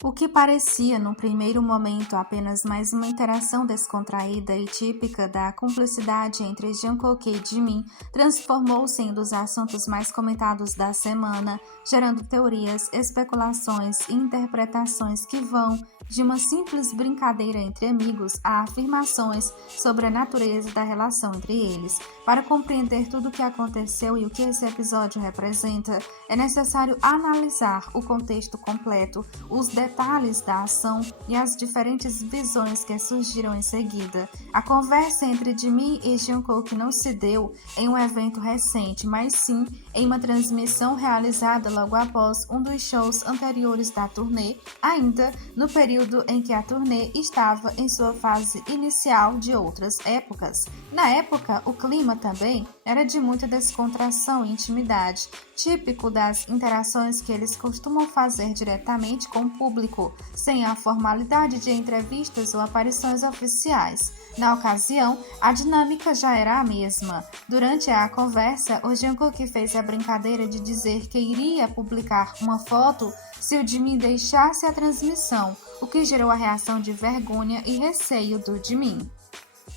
O que parecia, no primeiro momento, apenas mais uma interação descontraída e típica da cumplicidade entre Jungkook e Jimin, transformou-se em um dos assuntos mais comentados da semana, gerando teorias, especulações e interpretações que vão de uma simples brincadeira entre amigos a afirmações sobre a natureza da relação entre eles. Para compreender tudo o que aconteceu e o que esse episódio representa, é necessário analisar o contexto completo, os detalhes da ação e as diferentes visões que surgiram em seguida. A conversa entre Jimin e Jungkook não se deu em um evento recente, mas sim em uma transmissão realizada logo após um dos shows anteriores da turnê, ainda no período em que a turnê estava em sua fase inicial de outras épocas. Na época, o clima também era de muita descontração e intimidade, típico das interações que eles costumam fazer diretamente com o público, sem a formalidade de entrevistas ou aparições oficiais. Na ocasião, a dinâmica já era a mesma. Durante a conversa, o Jungkook fez a brincadeira de dizer que iria publicar uma foto se o Jimin deixasse a transmissão, o que gerou a reação de vergonha e receio do Jimin.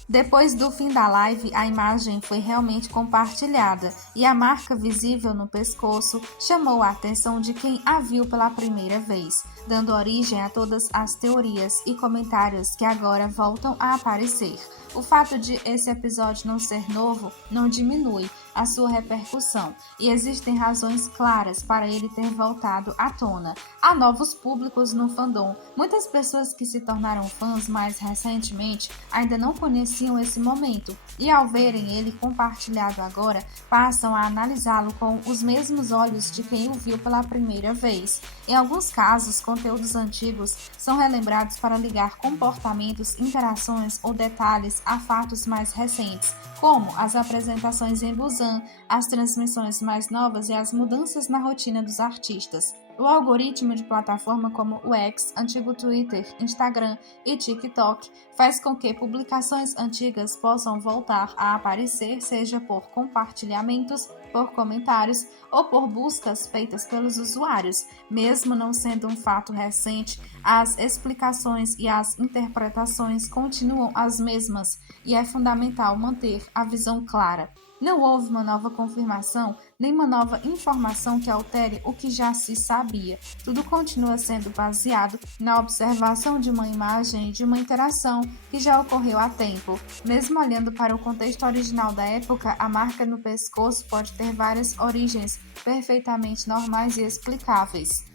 Depois do fim da live, a imagem foi realmente compartilhada e a marca visível no pescoço chamou a atenção de quem a viu pela primeira vez, dando origem a todas as teorias e comentários que agora voltam a aparecer. O fato de esse episódio não ser novo não diminui a sua repercussão, e existem razões claras para ele ter voltado à tona. Há novos públicos no fandom. Muitas pessoas que se tornaram fãs mais recentemente ainda não conheciam esse momento, e ao verem ele compartilhado agora, passam a analisá-lo com os mesmos olhos de quem o viu pela primeira vez. Em alguns casos, conteúdos antigos são relembrados para ligar comportamentos, interações ou detalhes a fatos mais recentes, como as apresentações em Busan, as transmissões mais novas e as mudanças na rotina dos artistas. O algoritmo de plataforma como o X, antigo Twitter, Instagram e TikTok faz com que publicações antigas possam voltar a aparecer, seja por compartilhamentos, por comentários ou por buscas feitas pelos usuários. Mesmo não sendo um fato recente, as explicações e as interpretações continuam as mesmas e é fundamental manter a visão clara. Não houve uma nova confirmação, nem uma nova informação que altere o que já se sabia. Tudo continua sendo baseado na observação de uma imagem e de uma interação que já ocorreu há tempo. Mesmo olhando para o contexto original da época, a marca no pescoço pode ter várias origens perfeitamente normais e explicáveis.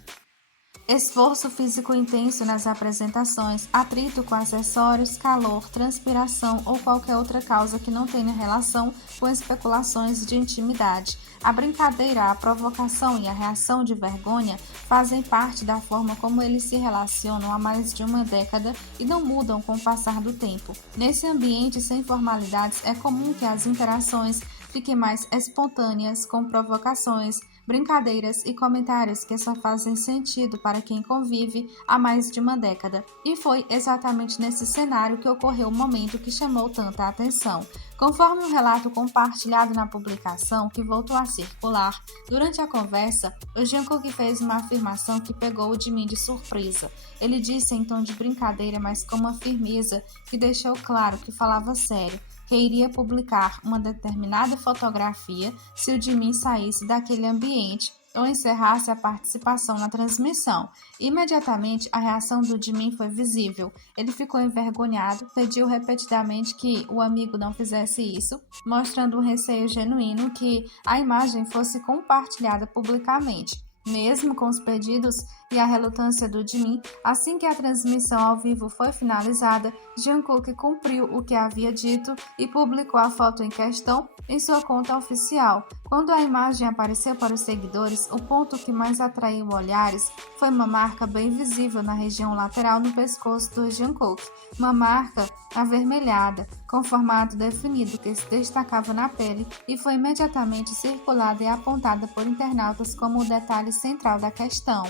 Esforço físico intenso nas apresentações, atrito com acessórios, calor, transpiração ou qualquer outra causa que não tenha relação com especulações de intimidade. A brincadeira, a provocação e a reação de vergonha fazem parte da forma como eles se relacionam há mais de uma década e não mudam com o passar do tempo. Nesse ambiente sem formalidades, é comum que as interações fiquem mais espontâneas, com provocações, brincadeiras e comentários que só fazem sentido para quem convive há mais de uma década. E foi exatamente nesse cenário que ocorreu o momento que chamou tanta atenção. Conforme um relato compartilhado na publicação que voltou a circular, durante a conversa, o Jungkook fez uma afirmação que pegou o Jimin de surpresa. Ele disse em tom de brincadeira, mas com uma firmeza que deixou claro que falava sério, que iria publicar uma determinada fotografia se o Jimin saísse daquele ambiente ou encerrasse a participação na transmissão. Imediatamente, a reação do Jimin foi visível. Ele ficou envergonhado, pediu repetidamente que o amigo não fizesse isso, mostrando um receio genuíno que a imagem fosse compartilhada publicamente. Mesmo com os pedidos e a relutância do Jimin, assim que a transmissão ao vivo foi finalizada, Jungkook cumpriu o que havia dito e publicou a foto em questão em sua conta oficial. Quando a imagem apareceu para os seguidores, o ponto que mais atraiu olhares foi uma marca bem visível na região lateral no pescoço do Jungkook, uma marca avermelhada, com formato definido que se destacava na pele e foi imediatamente circulada e apontada por internautas como o detalhe central da questão.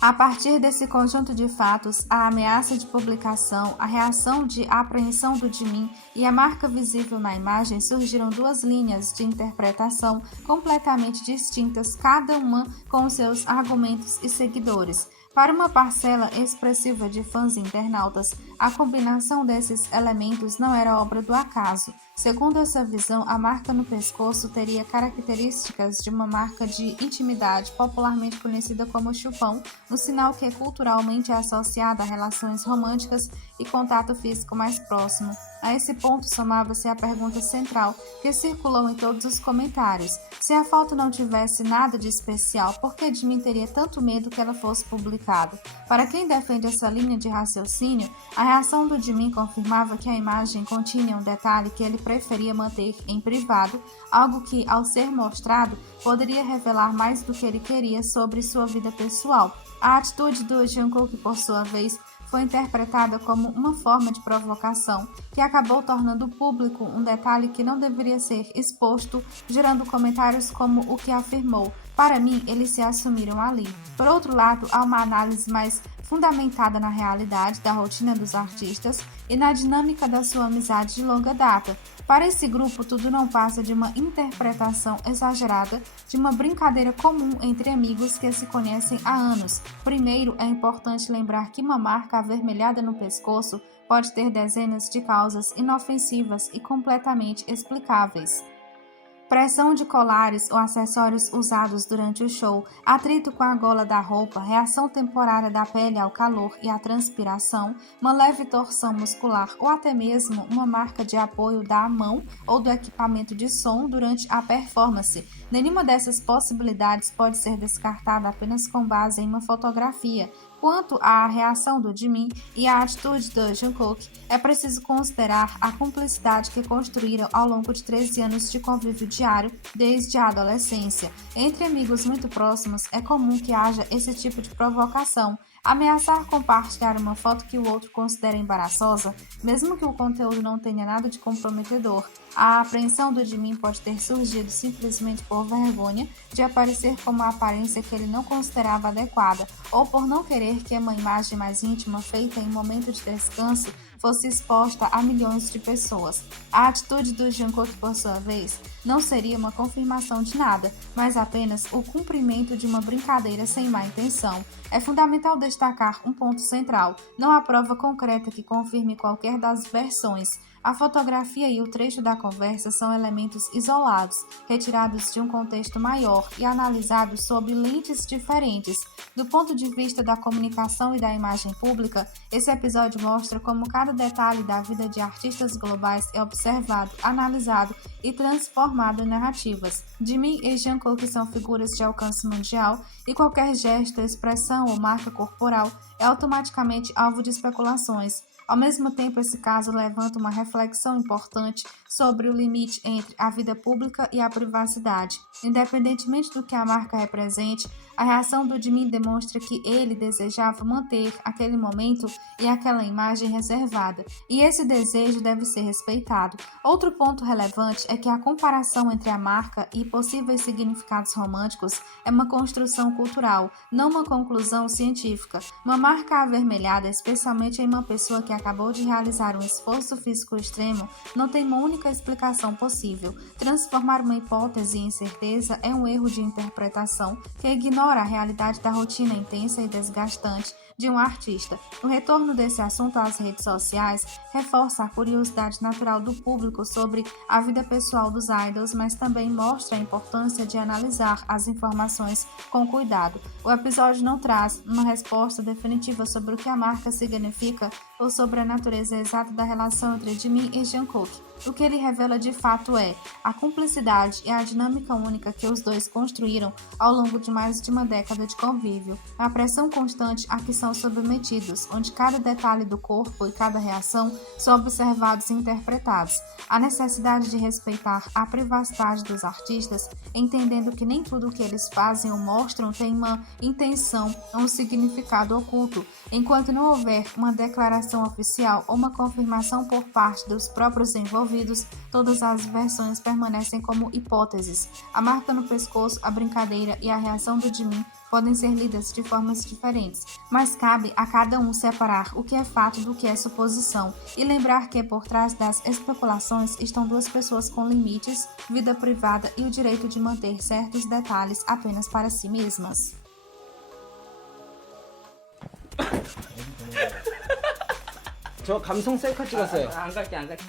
A partir desse conjunto de fatos, a ameaça de publicação, a reação de apreensão do Jimin e a marca visível na imagem surgiram duas linhas de interpretação completamente distintas, cada uma com seus argumentos e seguidores. Para uma parcela expressiva de fãs e internautas, a combinação desses elementos não era obra do acaso. Segundo essa visão, a marca no pescoço teria características de uma marca de intimidade, popularmente conhecida como chupão, um sinal que é culturalmente associado a relações românticas e contato físico mais próximo. A esse ponto somava-se a pergunta central, que circulou em todos os comentários. Se a foto não tivesse nada de especial, por que Jimin teria tanto medo que ela fosse publicada? Para quem defende essa linha de raciocínio, a reação do Jimin confirmava que a imagem continha um detalhe que ele preferia manter em privado, algo que, ao ser mostrado, poderia revelar mais do que ele queria sobre sua vida pessoal. A atitude do Jungkook, por sua vez, foi interpretada como uma forma de provocação, que acabou tornando público um detalhe que não deveria ser exposto, gerando comentários como o que afirmou: "Para mim, eles se assumiram ali". Por outro lado, há uma análise mais fundamentada na realidade da rotina dos artistas e na dinâmica da sua amizade de longa data. Para esse grupo, tudo não passa de uma interpretação exagerada de uma brincadeira comum entre amigos que se conhecem há anos. Primeiro, é importante lembrar que uma marca avermelhada no pescoço pode ter dezenas de causas inofensivas e completamente explicáveis. Pressão de colares ou acessórios usados durante o show, atrito com a gola da roupa, reação temporária da pele ao calor e à transpiração, uma leve torção muscular ou até mesmo uma marca de apoio da mão ou do equipamento de som durante a performance. Nenhuma dessas possibilidades pode ser descartada apenas com base em uma fotografia. Quanto à reação do Jimin e à atitude do Jungkook, é preciso considerar a cumplicidade que construíram ao longo de 13 anos de convívio diário desde a adolescência. Entre amigos muito próximos, é comum que haja esse tipo de provocação. Ameaçar compartilhar uma foto que o outro considera embaraçosa, mesmo que o conteúdo não tenha nada de comprometedor. A apreensão do Jimin pode ter surgido simplesmente por vergonha de aparecer com uma aparência que ele não considerava adequada, ou por não querer que uma imagem mais íntima feita em um momento de descanso fosse exposta a milhões de pessoas. A atitude do Jungkook, por sua vez, não seria uma confirmação de nada, mas apenas o cumprimento de uma brincadeira sem má intenção. É fundamental destacar um ponto central: não há prova concreta que confirme qualquer das versões. A fotografia e o trecho da conversa são elementos isolados, retirados de um contexto maior e analisados sob lentes diferentes. Do ponto de vista da comunicação e da imagem pública, esse episódio mostra como cada detalhe da vida de artistas globais é observado, analisado e transformado em narrativas. Jimin e Jungkook são figuras de alcance mundial e qualquer gesto, expressão ou marca corporal é automaticamente alvo de especulações. Ao mesmo tempo, esse caso levanta uma reflexão importante sobre o limite entre a vida pública e a privacidade. Independentemente do que a marca represente, a reação do Jimin demonstra que ele desejava manter aquele momento e aquela imagem reservada, e esse desejo deve ser respeitado. Outro ponto relevante é que a comparação entre a marca e possíveis significados românticos é uma construção cultural, não uma conclusão científica. Uma marca avermelhada, especialmente em uma pessoa que acabou de realizar um esforço físico extremo, não tem uma única explicação possível. Transformar uma hipótese em certeza é um erro de interpretação que ignora a realidade da rotina intensa e desgastante de um artista. O retorno desse assunto às redes sociais reforça a curiosidade natural do público sobre a vida pessoal dos idols, mas também mostra a importância de analisar as informações com cuidado. O episódio não traz uma resposta definitiva sobre o que a marca significa ou sobre a natureza exata da relação entre Jimin e Jungkook. O que ele revela de fato é a cumplicidade e a dinâmica única que os dois construíram ao longo de mais de uma década de convívio, a pressão constante a que são submetidos, onde cada detalhe do corpo e cada reação são observados e interpretados, a necessidade de respeitar a privacidade dos artistas, entendendo que nem tudo o que eles fazem ou mostram tem uma intenção ou um significado oculto, enquanto não houver uma declaração oficial ou uma confirmação por parte dos próprios envolvidos, todas as versões permanecem como hipóteses. A marca no pescoço, a brincadeira e a reação do Jimin podem ser lidas de formas diferentes, mas cabe a cada um separar o que é fato do que é suposição e lembrar que por trás das especulações estão duas pessoas com limites, vida privada e o direito de manter certos detalhes apenas para si mesmas. 저 감성 셀카 찍었어요. 안 갈게 안 갈게.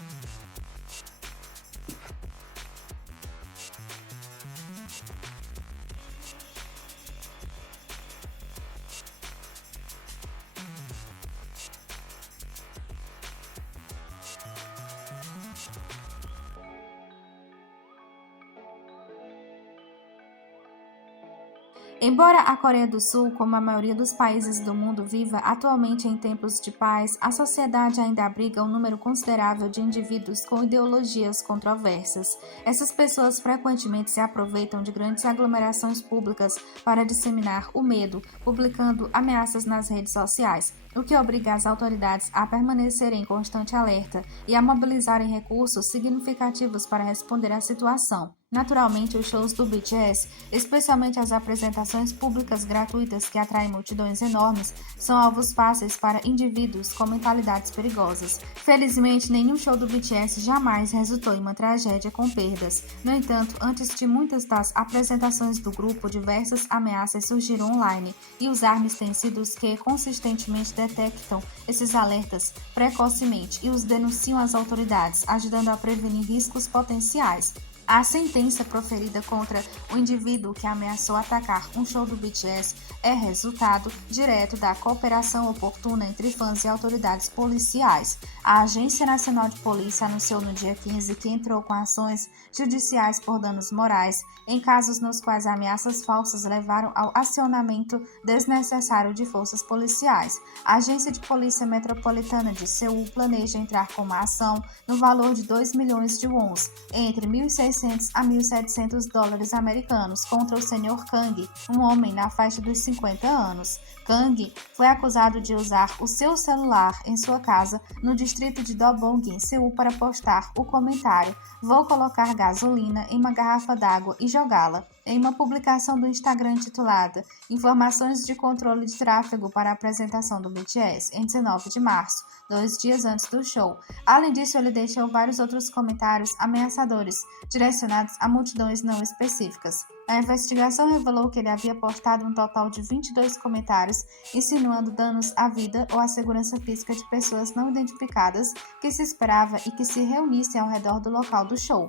Embora a Coreia do Sul, como a maioria dos países do mundo, viva atualmente em tempos de paz, a sociedade ainda abriga um número considerável de indivíduos com ideologias controversas. Essas pessoas frequentemente se aproveitam de grandes aglomerações públicas para disseminar o medo, publicando ameaças nas redes sociais, o que obriga as autoridades a permanecerem em constante alerta e a mobilizarem recursos significativos para responder à situação. Naturalmente, os shows do BTS, especialmente as apresentações públicas gratuitas que atraem multidões enormes, são alvos fáceis para indivíduos com mentalidades perigosas. Felizmente, nenhum show do BTS jamais resultou em uma tragédia com perdas. No entanto, antes de muitas das apresentações do grupo, diversas ameaças surgiram online, e os ARMYs têm sido os que consistentemente detectam esses alertas precocemente e os denunciam às autoridades, ajudando a prevenir riscos potenciais. A sentença proferida contra o indivíduo que ameaçou atacar um show do BTS é resultado direto da cooperação oportuna entre fãs e autoridades policiais. A Agência Nacional de Polícia anunciou no dia 15 que entrou com ações judiciais por danos morais em casos nos quais ameaças falsas levaram ao acionamento desnecessário de forças policiais. A Agência de Polícia Metropolitana de Seul planeja entrar com uma ação no valor de 2 milhões de wons, entre 1.600 a 1.700 dólares americanos, contra o Sr. Kang, um homem na faixa dos 50 anos. Kang foi acusado de usar o seu celular em sua casa no distrito de Dobong, em Seul, para postar o comentário "Vou colocar gasolina em uma garrafa d'água e jogá-la", em uma publicação do Instagram intitulada "Informações de controle de tráfego para a apresentação do BTS", em 19 de março, 2 dias antes do show. Além disso, ele deixou vários outros comentários ameaçadores, direcionados a multidões não específicas. A investigação revelou que ele havia postado um total de 22 comentários insinuando danos à vida ou à segurança física de pessoas não identificadas que se esperava e que se reunissem ao redor do local do show.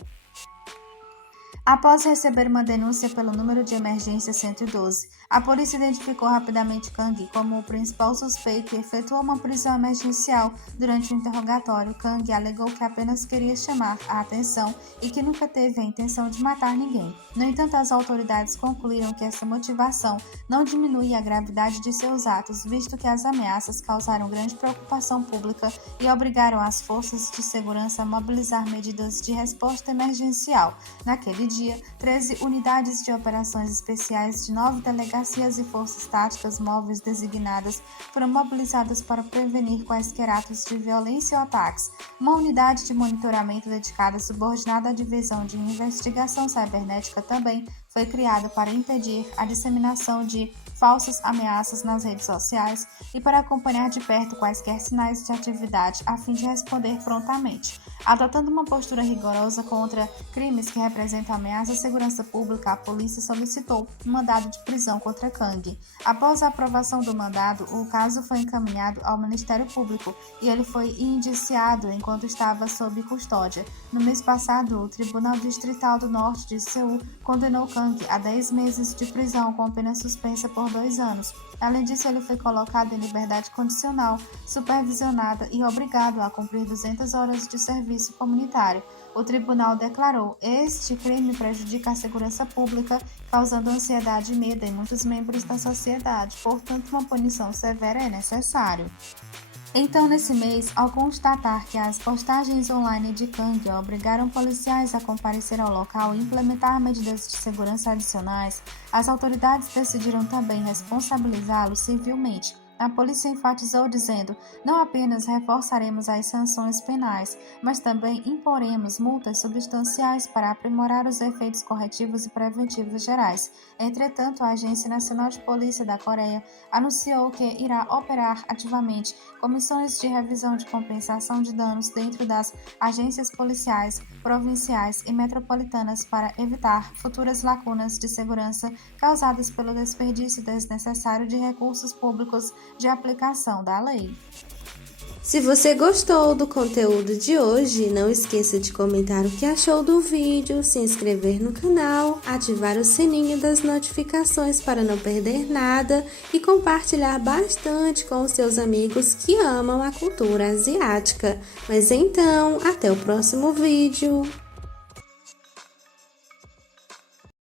Após receber uma denúncia pelo número de emergência 112, a polícia identificou rapidamente Kang como o principal suspeito e efetuou uma prisão emergencial. Durante o interrogatório, Kang alegou que apenas queria chamar a atenção e que nunca teve a intenção de matar ninguém. No entanto, as autoridades concluíram que essa motivação não diminui a gravidade de seus atos, visto que as ameaças causaram grande preocupação pública e obrigaram as forças de segurança a mobilizar medidas de resposta emergencial. Naquele dia, 13 unidades de operações especiais de 9 delegacias e forças táticas móveis designadas foram mobilizadas para prevenir quaisquer atos de violência ou ataques. Uma unidade de monitoramento dedicada subordinada à Divisão de Investigação Cibernética também foi criada para impedir a disseminação de falsas ameaças nas redes sociais e para acompanhar de perto quaisquer sinais de atividade a fim de responder prontamente. Adotando uma postura rigorosa contra crimes que representam ameaça à segurança pública, a polícia solicitou um mandado de prisão contra Kang. Após a aprovação do mandado, o caso foi encaminhado ao Ministério Público e ele foi indiciado enquanto estava sob custódia. No mês passado, o Tribunal Distrital do Norte de Seul condenou Kang a 10 meses de prisão com pena suspensa por 2 anos. Além disso, ele foi colocado em liberdade condicional, supervisionada e obrigado a cumprir 200 horas de serviço comunitário. O tribunal declarou: "Este crime prejudica a segurança pública, causando ansiedade e medo em muitos membros da sociedade. Portanto, uma punição severa é necessário." Então, nesse mês, ao constatar que as postagens online de Kang obrigaram policiais a comparecer ao local e implementar medidas de segurança adicionais, as autoridades decidiram também responsabilizá-lo civilmente. A polícia enfatizou dizendo: "Não apenas reforçaremos as sanções penais, mas também imporemos multas substanciais para aprimorar os efeitos corretivos e preventivos gerais." Entretanto, a Agência Nacional de Polícia da Coreia anunciou que irá operar ativamente comissões de revisão de compensação de danos dentro das agências policiais, provinciais e metropolitanas para evitar futuras lacunas de segurança causadas pelo desperdício desnecessário de recursos públicos de aplicação da lei. Se você gostou do conteúdo de hoje, não esqueça de comentar o que achou do vídeo, se inscrever no canal, ativar o sininho das notificações para não perder nada e compartilhar bastante com os seus amigos que amam a cultura asiática. Mas então, até o próximo vídeo!